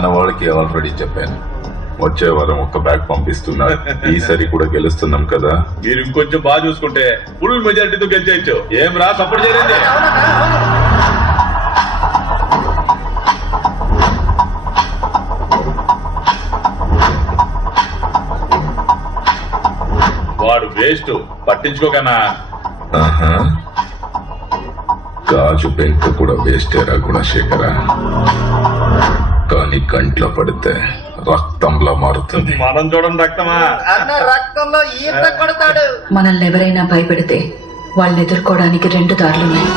మన వాళ్ళకి ఆల్రెడీ చెప్పాను, వచ్చే వారం ఒక బ్యాగ్ పంపిస్తున్నారు. ఈసారి కూడా గెలుస్తున్నాం కదా. మీరు ఇంకొంచెం బాగా చూసుకుంటే ఫుల్ మెజారిటీతో గెలిచేయచ్చు. ఏం రా సపోర్ట్ చేయండి. వాడు వేస్ట్, పట్టించుకోకనా. గాజు పెంక కూడా వేస్టేరా గుణశేఖర, కానీ కంట్లో పడితే రక్తంలో మారుతుంది. మనం చూడండి రక్తమా, రక్తంలో ఈత కొడతాడు. మనల్ని ఎవరైనా భయపెడితే వాళ్ళని ఎదుర్కోవడానికి 2 దారులున్నాయి.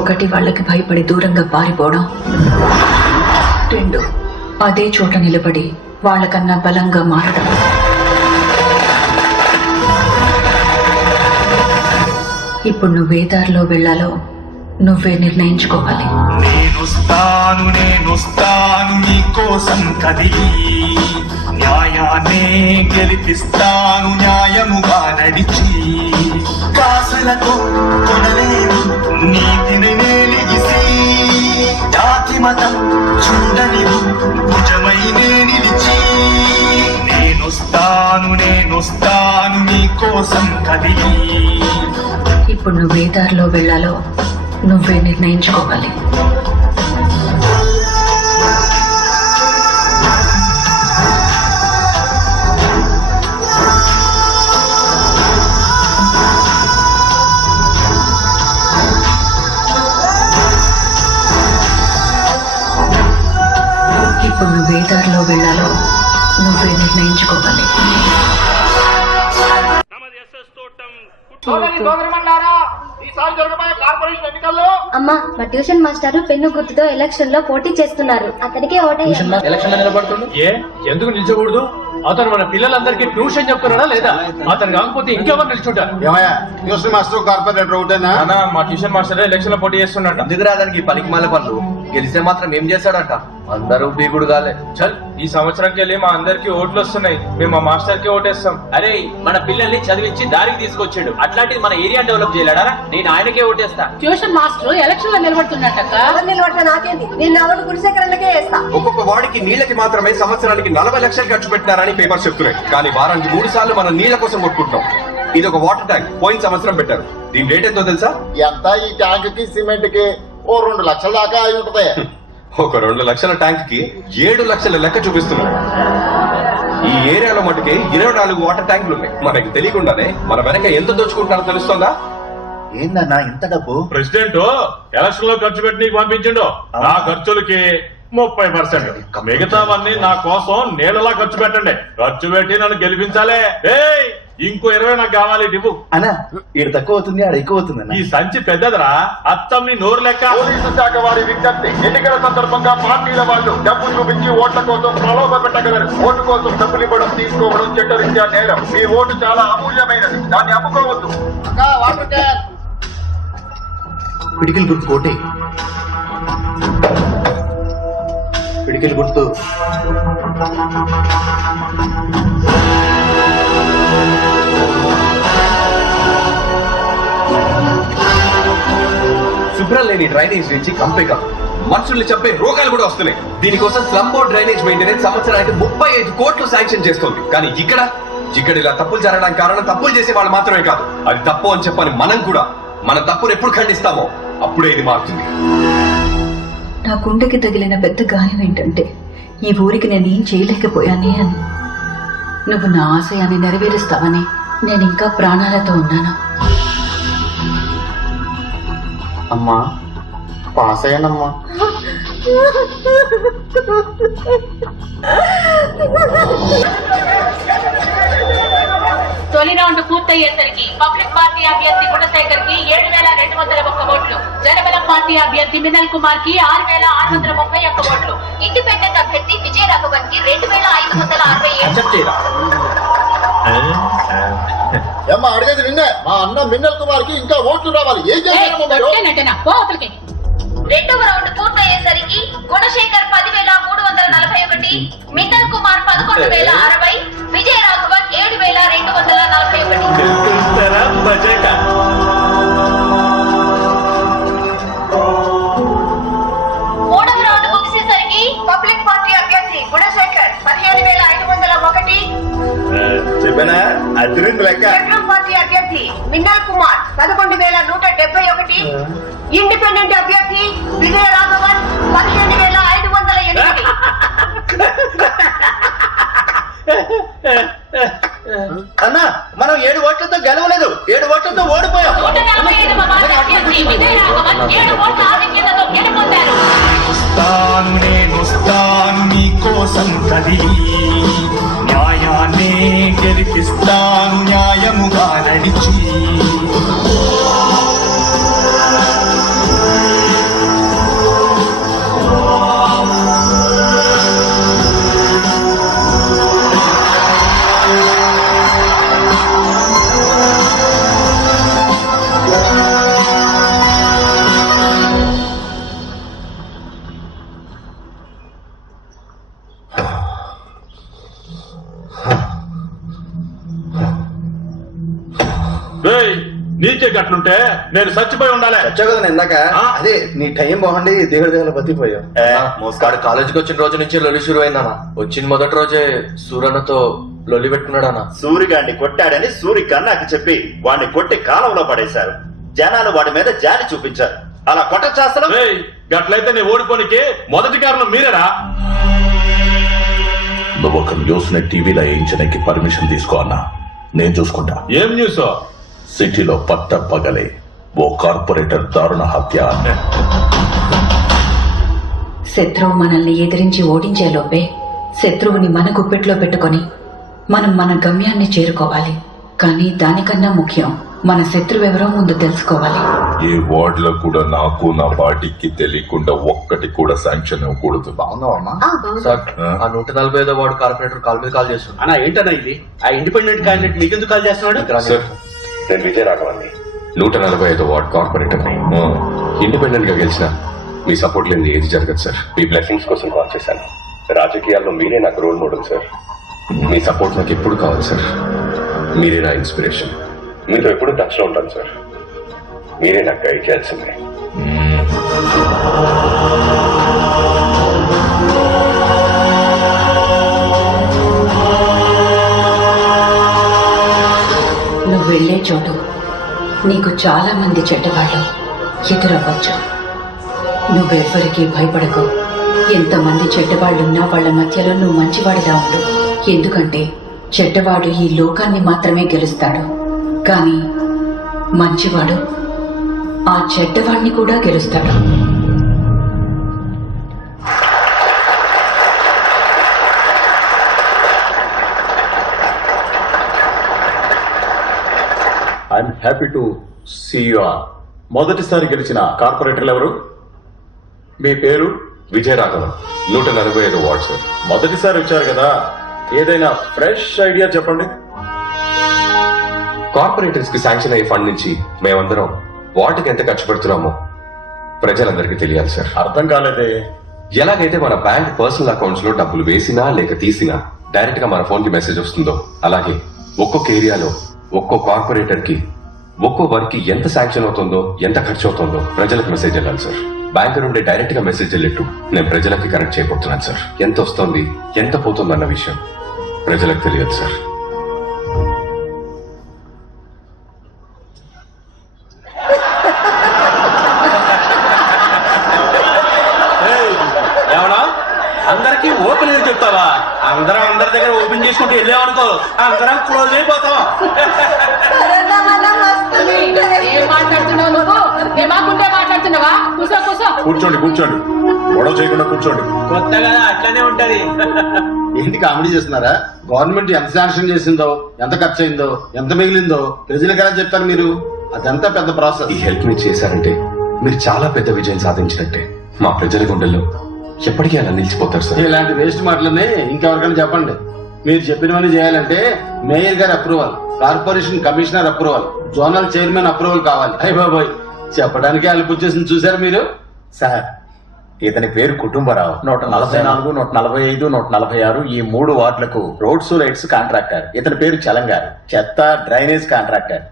ఒకటి వాళ్ళకి భయపడి దూరంగా పారిపోవడం, 2 అదే చోట నిలబడి వాళ్ళకన్నా బలంగా మారడం. ఇప్పుడు నువ్వే దారిలో వెళ్లాలో నువ్వే నిర్ణయించుకోవాలి. నేనొస్తాను నీకోసం కదిలి, న్యాయాన్నే గెలిపిస్తాను న్యాయముగా నడిచి, కాసులతో కొనలేని నీతిని నేలిగిసి, జాతి మతం చూడని భుజమై నిలిచి, నేనొస్తాను నీకోసం కదిలి. ఇప్పుడు నువ్వే దారిలో వెళ్లాలో నువ్వే నిర్ణయించుకోవాలి. ఇప్పుడు నువ్వే దారిలో వెళ్లాలో నువ్వే నిర్ణయించుకోవాలి. అమ్మా, మా ట్యూషన్ మాస్టర్ పెన్ను గుర్తుతో ఎలక్షన్ లో పోటీ చేస్తున్నారు. అతనికే ఓటేయాలి. ఎలక్షన్ నిలబడుతుంది. ఎందుకు నిల్చకూడదు? అతను మన పిల్లలందరికీ ట్యూషన్ చెప్తున్నాడా లేదా? అతను కాకపోతే ఇంకెవరు నిల్చుంటారు? ట్యూషన్ మాస్టర్ కార్పొరేటర్ ఒకటేనా? మా ట్యూషన్ మాస్టర్ ఎలక్షన్ లో పోటీ చేస్తున్నాడు. ఎందుకు రాదానికి పలికిమాల పనులు? గెలిస్తే మాత్రం ఏం చేస్తాడంట? అందరూ బీగుడు కాలే. చల్, ఈ సంవత్సరంకి వెళ్ళి మా అందరికి ఓట్లు వస్తున్నాయి, మేము మా మాస్టర్ కి ఓటేస్తాం. అరే, మన పిల్లల్ని చదివించి దారికి తీసుకొచ్చాడు, అట్లాంటిది మన ఏరియా డెవలప్ చేయలేడా? నేను ఆయనకే ఓటేస్తా. ట్యూషన్ మాస్టర్ ఎలక్షన్ లో నిలబడుతున్నట్ట. నిలబడితే నాకేంది? నేను ఎవరు గుడిసెకరణకే వేస్తా. ఒక్కొక్క వాడికి నీళ్ళకి మాత్రమే సంవత్సరానికి 40 లక్షలు ఖర్చు పెట్టినారని పేపర్స్ చెప్తున్నాయి. కానీ వారానికి 3 సార్లు మనం నీళ్ల కోసం కొట్టుకుంటాం. ఇది ఒక వాటర్ ట్యాంక్, పోయిన సంవత్సరం పెట్టారు. దీని రేట్ ఎంతో తెలుసా? ఎంత? ఈ ట్యాంక్ కి సిమెంట్ కి ఓ 2 లక్షల దాకా అయి ఉంటది. ఒక 2 లక్షల ట్యాంక్ కి 7 లక్షల లెక్క చూపిస్తున్నారు. ఈ ఏరియాలో మటుకే 24 వాటర్ ట్యాంకులు ఉన్నాయి. మనకి తెలియకుండానే మన వెనక ఎంత దోచుకుంటున్నారో తెలుస్తుందా? ఏందన్నా ఇంత డబ్బు? ప్రెసిడెంట్ ఎలక్షన్ లో ఖర్చు పెట్టి నీకు పంపించిండు. నా ఖర్చులకి 30%, మిగతావన్నీ నా కోసం నీళ్ళలా ఖర్చు పెట్టండి. ఖర్చు పెట్టి నన్ను గెలిపించాలే. ఇంకో 20 నాకు కావాలి. ఇవ్వు అన్నా, ఈడ తక్కువ అవుతుంది, ఆడ ఎక్కువ అవుతుంది. ఈ సంచి పెద్దదిరా, అత్తం నీ నోరు లెక్క. పోలీసు శాఖ వారి విజ్ఞప్తి, ఎన్నికల సందర్భంగా పార్టీల వాళ్ళు డబ్బు చూపించి ఓట్ల కోసం ప్రలోభ పెట్టగలరు. ఓటు కోసం డబ్బులు ఇవ్వడం తీసుకోవడం చట్టరీత్యా నేరం. మీ ఓటు చాలా అమూల్యమైనది, దాన్ని అమ్ముకోవద్దు. పిడికిల్ గుర్తు కోటే, పిడికిల్ గుర్తు. శుభ్రం లేని డ్రైనేజ్ నుంచి కంపే కాదు, మనుషుల్ని చంపే రోగాలు కూడా వస్తున్నాయి. దీనికోసం స్లమ్ బోర్డ్ డ్రైనేజ్ మెయింటెనెన్స్ సంవత్సరానికి 35 కోట్లు శాంక్షన్ చేస్తోంది. కానీ ఇక్కడ ఇలా తప్పులు జరగడానికి కారణం తప్పులు చేసే వాళ్ళు మాత్రమే కాదు, అది తప్పు అని చెప్పని మనం కూడా మన తప్పును ఎప్పుడు ఖండిస్తామో అప్పుడే ఇది మారుతుంది. నా గుండెకి తగిలిన పెద్ద గాయం ఏంటంటే ఈ ఊరికి నేనేం చేయలేకపోయానే అని. నువ్వు నా ఆశయాన్ని నెరవేరుస్తావని నేను ఇంకా ప్రాణాలతో ఉన్నాను. అమ్మా, పాస్ అయ్యానమ్మా. తొలి రౌండ్ పూర్తయ్యేసరికి పబ్లిక్ పార్టీ అభ్యర్థి గుణశేఖర్ కి 7,201 ఓట్లు, జనబలం పార్టీ అభ్యర్థి మినల్ కుమార్ కి 6,631 ఓట్లు, ఇండిపెండెంట్ అభ్యర్థి విజయరాఘవన్ కి 2,567. ఏమ్మా, అడిగేది నిన్నే. మా అన్న మిన్నల్ కుమార్ కి ఇంకా ఓట్లు రావాలి. ఏం చేయాలి? రెండవ రౌండ్ పూర్తయ్యేసరికి గుణశేఖర్ 10,341, మిన్నల్ కుమార్ 11,060, విజయరాఘవన్ 7,241. మూడవ రౌండ్ అదిరింది లెక్క. బెడ్రూమ్ పార్టీ అభ్యర్థి మిన్నల్ కుమార్ 11,171, ఇండిపెండెంట్ అభ్యర్థి విజయ రాఘవన్ 15,508. అన్న మనం 7 ఓట్లతో గెలవలేదు, 7 ఓట్లతో ఓడిపోయాం. 147వ వార్డు అభ్యర్థి విజయ రాఘవన్ 7 ఓట్ల ఆధిక్యతతో గెలుపొందారు. నేనొస్తాను నీ కోసం కదిలి, న్యాయాన్నే గెలిపిస్తాను న్యాయముగా నడిచి. రేయ్, నీకే గట్లుంటే నేను చచ్చిపోయి ఉండాలి. వచ్చావు కదా ఇందాక, అదే నీ టైం బాగుండి దేవుడి దేవుడు బతికిపోయావు. మోస్కాడు కాలేజీకి వచ్చిన రోజు నుంచి లొల్లి షురు అయిందన్న. వచ్చిన మొదటి రోజే సూరన్నతో లొల్లి పెట్టుకున్నాడన్న. సూరిగాడిని కొట్టాడని సూరిక నాకు చెప్పి వాడిని కొట్టి కాలంలో పడేశారు. జనాలు వాడి మీద జాలి చూపించారు. అలా కొట్టచ్చేస్తాను. రేయ్, గట్లయితే నీ ఓడిపోనికి మొదటి కారణం మీరేరా? నువ్వు ఒక న్యూస్ ని టీవీలో వేయించడానికి పర్మిషన్ తీసుకో అన్నా, నేను చూసుకుంటా. ఏం న్యూస్? సిటీలో పట్ట పగలే ఓ కార్పొరేటర్ దారుణ హత్య. శత్రువు మనల్ని ఎదిరించి ఓడించేలోపే శత్రువుని మన గుప్పెట్లో పెట్టుకొని మనం మన గమ్యాన్ని చేరుకోవాలి. కానీ దానికన్నా ముఖ్యం మన శత్రువెవరో ముందు తెలుసుకోవాలి. ఏ వార్డ్ లో కూడా నాకు నా పార్టీకి తెలియకుండా ఒక్కటి కూడా శాంక్షన్ ఇవ్వకూడదు. బాగున్నావమ్మా? సార్, ఆ 145వ వార్డు కార్పొరేటర్ కాల్ మీద కాల్ చేస్తున్నాడు. అన్నా ఏంటన్నా ఇది? ఆ ఇండిపెండెంట్ క్యాండిడేట్ మీకెందుకు కాల్ చేస్తున్నాడు? సార్, నేను విజయ రాఘవన్ని 145 వార్డ్ కార్పొరేటర్ ని. ఇండిపెండెంట్ గా గెలిచిన మీ సపోర్ట్ లేని ఏది జరగదు సార్. మీ బ్లెస్సింగ్స్ కోసం కాల్ చేశాను. రాజకీయాల్లో మీరే నాకు రోల్ మోడల్ సార్. మీ సపోర్ట్ నాకు ఎప్పుడు కావాలి సార్. మీరే నా ఇన్స్పిరేషన్. మీతో ఎప్పుడు టచ్ లో ఉంటాను సార్. మీరే నాకు గైడ్ చేయాల్సిందే. నువ్వు వెళ్లే చోటు నీకు చాలా మంది చెడ్డవాళ్ళు ఎదురవ్వచ్చు. నువ్వెవ్వరికీ భయపడకు. ఎంతమంది చెడ్డవాళ్లున్నా వాళ్ల మధ్యలో నువ్వు మంచివాడిలా ఉండు. ఎందుకంటే చెడ్డవాడు ఈ లోకాన్ని మాత్రమే గెలుస్తాడు, కానీ మంచివాడు ఆ చెడ్డవాడిని కూడా గెలుస్తాడు. I'm happy to see you all. మొదటిసారి గెలిచిన కార్పొరేటర్లు ఎవరు? మీ పేరు? Vijaya Raghavan, 145 ward sir. మొదటిసారి వచ్చారు కదా, ఏదైనా ఫ్రెష్ ఐడియా చెప్పండి. కార్పొరేటర్స్ కి శాంక్షన్ అయ్యే ఫండ్ నుంచి మేమందరం వాటికి ఎంత ఖర్చు పెడుతున్నామో ప్రజలందరికీ తెలియాలి సార్. అర్థం కాలేదే. ఎలాగైతే మన బ్యాంక్ పర్సనల్ అకౌంట్స్ లో డబ్బులు వేసినా లేక తీసినా డైరెక్ట్ గా మన ఫోన్ కి మెసేజ్ వస్తుందో, అలాగే ఒక్కొక్క ఏరియాలో ఒక్కో కార్పొరేటర్ కి ఒక్కో వర్క్ కి ఎంత శాంక్షన్ అవుతుందో, ఎంత ఖర్చు అవుతుందో ప్రజలకు మెసేజ్ వెళ్ళాలి సార్. బ్యాంక్ నుండి డైరెక్ట్ గా మెసేజ్ వెళ్ళేట్టు నేను ప్రజలకి కనెక్ట్ చేయబోతున్నాను సార్. ఎంత వస్తుంది, ఎంత పోతుంది అన్న విషయం ప్రజలకు తెలియదు సార్. ఏమన్నా అందరికి ఓపెన్ గా చెప్తావా? అందరం అందరి దగ్గర ఓపెన్ చేసుకుంటూ వెళ్ళామనుకో, అందరం క్లోజ్ అయిపోతాం. ఏం మాట్లాడుతున్నావు నువ్వు? దిమాకుంటే మాట్లాడుతున్నావా? కూసో కూసో. కూర్చోండి కూర్చోండి, గొడవ చేయకుండా కూర్చోండి. కొత్త కదా, అట్లనే ఉంటది. ఏంటి కామెడీ చేస్తున్నారా? గవర్నమెంట్ ఎంత శాంక్షన్ చేసిందో, ఎంత ఖర్చు అయిందో, ఎంత మిగిలిందో ప్రజలకు ఎలా చెప్తారు మీరు? అదంతా పెద్ద ప్రాసెస్. ఈ హెల్ప్ మీరు చేశారంటే మీరు చాలా పెద్ద విజయం సాధించినట్టే. మా ప్రజల గుండెల్లో ఎప్పటికీ అలా నిలిచిపోతారు సార్. ఇలాంటి వేస్ట్ మాటలనే ఇంకెవరికైనా చెప్పండి. మీరు చెప్పినవన్నీ చేయాలంటే మేయర్ గారి approval, corporation commissioner approval, zonal chairman approval కావాలి. అయ్య బాబోయ్, చెప్పడానికి అలుపు చేసింది చూసారు మీరు? సార్, ఇతని పేరు కుటుంబరావు. 144, 145, 146 ఈ 3 వార్డులకు రోడ్స్ లైట్స్ కాంట్రాక్టర్. ఇతని పేరు చలంగారు, చెత్త డ్రైనేజ్ కాంట్రాక్టర్.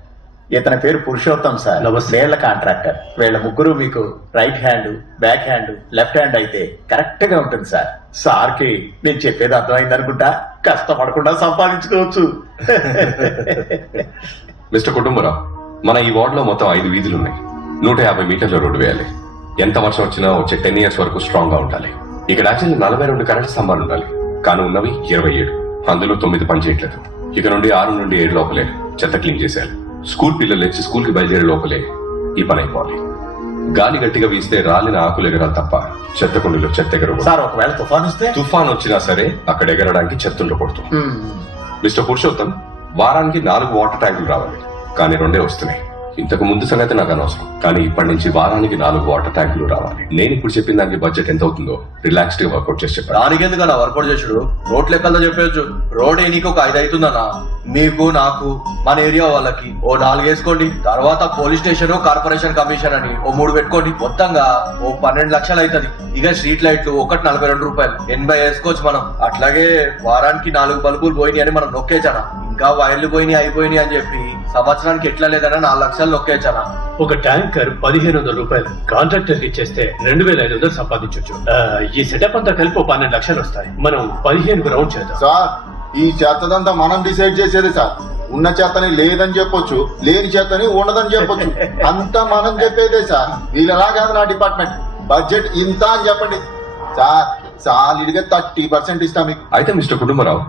ఇతని పేరు పురుషోత్తం సార్, నీళ్ల కాంట్రాక్టర్. వీళ్ళ ముగ్గురు మీకు right hand, back hand, left hand అయితే కరెక్ట్ గా ఉంటుంది సార్. సార్కి నేను చెప్పేది అర్థమైంది అనుకుంటా, కష్టపడకుండా సంపాదించుకోవచ్చు. మిస్టర్ కుటుంబరావు, మన ఈ వార్డులో మొత్తం 5 వీధులు ఉన్నాయి. 150 మీటర్ల రోడ్డు వేయాలి. ఎంత వర్షం వచ్చినా వచ్చే 10 years వరకు స్ట్రాంగ్ గా ఉండాలి. ఇక్కడ యాక్చువల్లీ 42 కరెంట్ స్తంభాలు ఉండాలి, కానీ ఉన్నవి 27. అందులో 9 పని చేయట్లేదు. ఇక నుండి 6 నుండి 7 లోపలే చెత్త క్లీన్ చేసేయాలి. స్కూల్ పిల్లలు లేచి స్కూల్ కి బయలుదేరే లోపలే ఈ పని అయిపోవాలి. గాలి గట్టిగా వీస్తే రాలిన ఆకులు ఎగరాలి తప్ప చెత్త కుండీలో చెత్త ఎగరకూడదు. సార్ ఒకవేళ తుఫాన్ వస్తే? తుఫాన్ వచ్చినా సరే అక్కడ ఎగరడానికి చెత్త ఉండకూడదు. మిస్టర్ పురుషోత్తం, వారానికి 4 వాటర్ ట్యాంకులు రావాలి, కానీ 2 వస్తున్నాయి. ఇంతకు ముందు సంగతి నాకు అనవసరం, కానీ ఇప్పటి నుంచి వారానికి 4 వాటర్ ట్యాంకులు రావాలి. నేను ఇప్పుడు చెప్పిన దానికి బడ్జెట్ ఎంత అవుతుందో రిలాక్స్డ్ గా వర్కౌట్ చేసి చెప్పాను. దానికి ఎందుకన్నా వర్కౌట్ చేసుడు? రోడ్ లెక్కలతో చెప్పవచ్చు. రోడ్ నీకు ఒక 5 అవుతుందన్నా, మీకు నాకు మన ఏరియా వాళ్ళకి ఓ 4 వేసుకోండి. తర్వాత పోలీస్ స్టేషన్, కార్పొరేషన్ కమిషన్ అని ఓ 3 పెట్టుకోండి. మొత్తంగా ఓ 12 లక్షలు అవుతుంది. ఇక స్ట్రీట్ లైట్లు ఒకటి 42 రూపాయలు, 80 వేసుకోవచ్చు మనం. అట్లాగే వారానికి 4 బల్బులు పోయినాయి అని మనం నొక్కేచానా, ఇంకా వైర్లు పోయినాయి అయిపోయినాయి అని చెప్పి సంవత్సరానికి ఎట్లా లేదన్నా 4 లక్షలు నొక్కేచానా. ఒక ట్యాంకర్ 1500 రూపాయలు కాంట్రాక్టర్ కి ఇచ్చేస్తే 2500 సంపాదించవచ్చు. ఈ సెటప్ అంతా కలిపి 12 లక్షలు వస్తాయి. మనం 15 రౌండ్ చేద్దాం. సార్, ఈ చేతదంతా మనం డిసైడ్ చేసేది సార్. ఉన్న చేతని లేదని చెప్పొచ్చు, లేని చేతని ఉండదని చెప్పొచ్చు, అంతా మనం చెప్పేదే సార్. వీళ్ళలా కాదు నా డిపార్ట్మెంట్. బడ్జెట్ ఇంత అని చెప్పండి సార్, సాలిడ్గా 30% ఇస్తాం మీకు. అయితే మిస్టర్ కుటుంబరావు,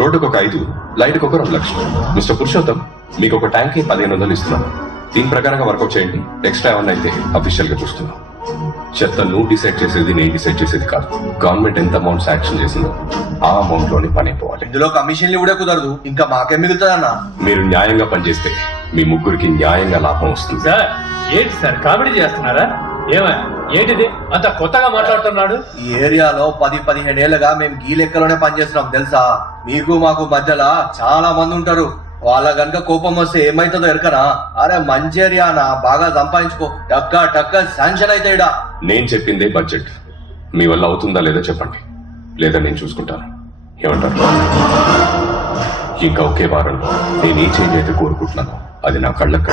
రోడ్డుకు ఒక 5, లైట్కి ఒక 2 లక్షలు. మిస్టర్ పురుషోత్తం, మీకు ఒక ట్యాంక్ 1500 ఇస్తున్నాను. దీని ప్రకారంగా వర్కౌట్ చేయండి. ఎక్స్ట్రా ఏమన్నా అయితే అఫీషియల్ గా చూస్తున్నాం. చెత్త నువ్వు డిసైడ్ చేసేది, నేను డిసైడ్ చేసేది కాదు. గవర్నమెంట్ ఎంత అమౌంట్ శాంక్షన్ చేసిందో ఆ అమౌంట్ లోనే పని అయిపోవాలి. ఇందులో కమిషన్లు కూడా కుదరదు, ఇంకా మాకేం మిగులుతుందన్నా. మీరు న్యాయంగా పనిచేస్తే మీ ముగ్గురికి న్యాయంగా లాభం వస్తుంది. సార్, ఏంటి సార్ కామెడీ చేస్తున్నారా? ఏమయ్య, ఏంటిది అంత కొత్తగా మాట్లాడుతున్నాడు? ఈ ఏరియాలో 10-15 ఏళ్ళగా మేము గీ లెక్కలోనే పనిచేస్తున్నాం తెలుసా. మీకు మాకు మధ్యలో చాలా మంది ఉంటారు. వాళ్ళ గనుక కోపం వస్తే ఏమైతుందో ఎరకనా? అరే మంచి ఏరియానా, బాగా సంపాదించుకో, టక్క శాంక్షన్ అయితే ఇడా. నేను చెప్పిందే బడ్జెట్. మీ వల్ల అవుతుందా లేదా చెప్పండి, లేదా నేను చూసుకుంటాను. ఏమంటారు? ఇంకా ఒకే వారంలో నేను ఏ చేంజ్ అయితే కోరుకుంటున్నానో అది నా కళ్ళకు